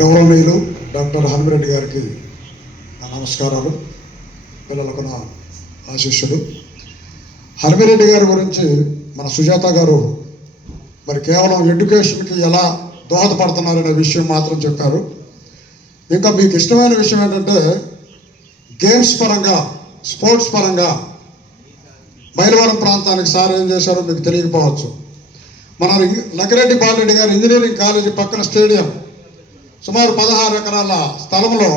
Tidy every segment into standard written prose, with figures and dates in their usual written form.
గౌరవనీయులు డాక్టర్ హనుమిరెడ్డి గారికి నా నమస్కారాలు, పిల్లలకు నా ఆశీస్సులు. హనుమిరెడ్డి గారి గురించి మన సుజాత గారు మరి కేవలం ఎడ్యుకేషన్కి ఎలా దోహదపడుతున్నారనే విషయం మాత్రం చెప్పారు. ఇంకా మీకు ఇష్టమైన విషయం ఏంటంటే గేమ్స్ పరంగా, స్పోర్ట్స్ పరంగా మైలవరం ప్రాంతానికి సార్ ఏం చేశారో మీకు తెలియకపోవచ్చు. మన లక్కిరెడ్డి బాలరెడ్డి గారి ఇంజనీరింగ్ కాలేజీ పక్కన స్టేడియం సుమారు 16 ఎకరాల స్థలంలో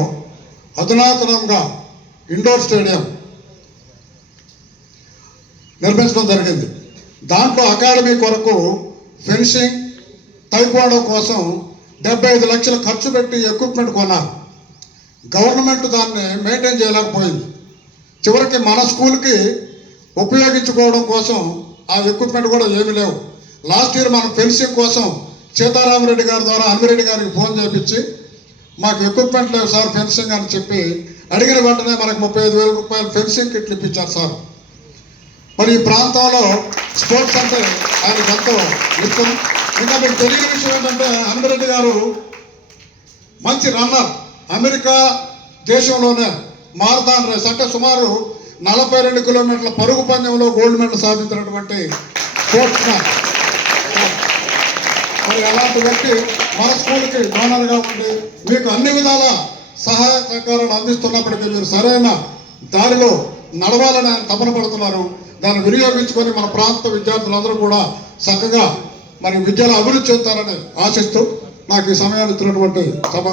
అధునాతనంగా ఇండోర్ స్టేడియం నిర్మించడం జరిగింది. దాంట్లో అకాడమీ కొరకు ఫెన్సింగ్, తైక్వాండో కోసం 75 లక్షలు ఖర్చు పెట్టి ఎక్విప్మెంట్ కొన్నారు. గవర్నమెంట్ దాన్ని మెయింటైన్ చేయలేకపోయింది. చివరికి మన స్కూల్కి ఉపయోగించుకోవడం కోసం ఆ ఎక్విప్మెంట్ కూడా ఏమీ లేవు. లాస్ట్ ఇయర్ మనం ఫెన్సింగ్ కోసం సీతారామరెడ్డి గారి ద్వారా హనుమిరెడ్డి గారికి ఫోన్ చేయించి మాకు ఎక్విప్మెంట్ లేవు సార్ ఫెన్సింగ్ అని చెప్పి అడిగిన వెంటనే మనకు 35,000 రూపాయలు ఫెన్సింగ్ కిట్లు ఇప్పించారు సార్. మరి ఈ ప్రాంతంలో స్పోర్ట్స్ అంటే ఆయనకు ఎంతో ఇష్టం. ఇంకా మీకు తెలియని విషయం ఏంటంటే హనుమిరెడ్డి గారు మంచి రన్నర్. అమెరికా దేశంలోనే మారథాన్ రేస్ అంటే సుమారు 42 కిలోమీటర్ల పరుగు పందెంలో గోల్డ్ మెడల్ సాధించినటువంటి స్పోర్ట్స్ మ్యాన్. మరి అలాంటి వ్యక్తి మన స్కూల్కి డోనర్గా ఉండి మీకు అన్ని విధాల సహాయ సహకారాలు అందిస్తున్నప్పటికీ మీరు సరైన దారిలో నడవాలని ఆయన తపన పడుతున్నారు. దాన్ని వినియోగించుకొని మన ప్రాంత విద్యార్థులందరూ కూడా చక్కగా మరి విద్యలో అభివృద్ధి చెందుతారని ఆశిస్తూ నాకు ఈ సమయాన్ని ఇచ్చినటువంటి సభ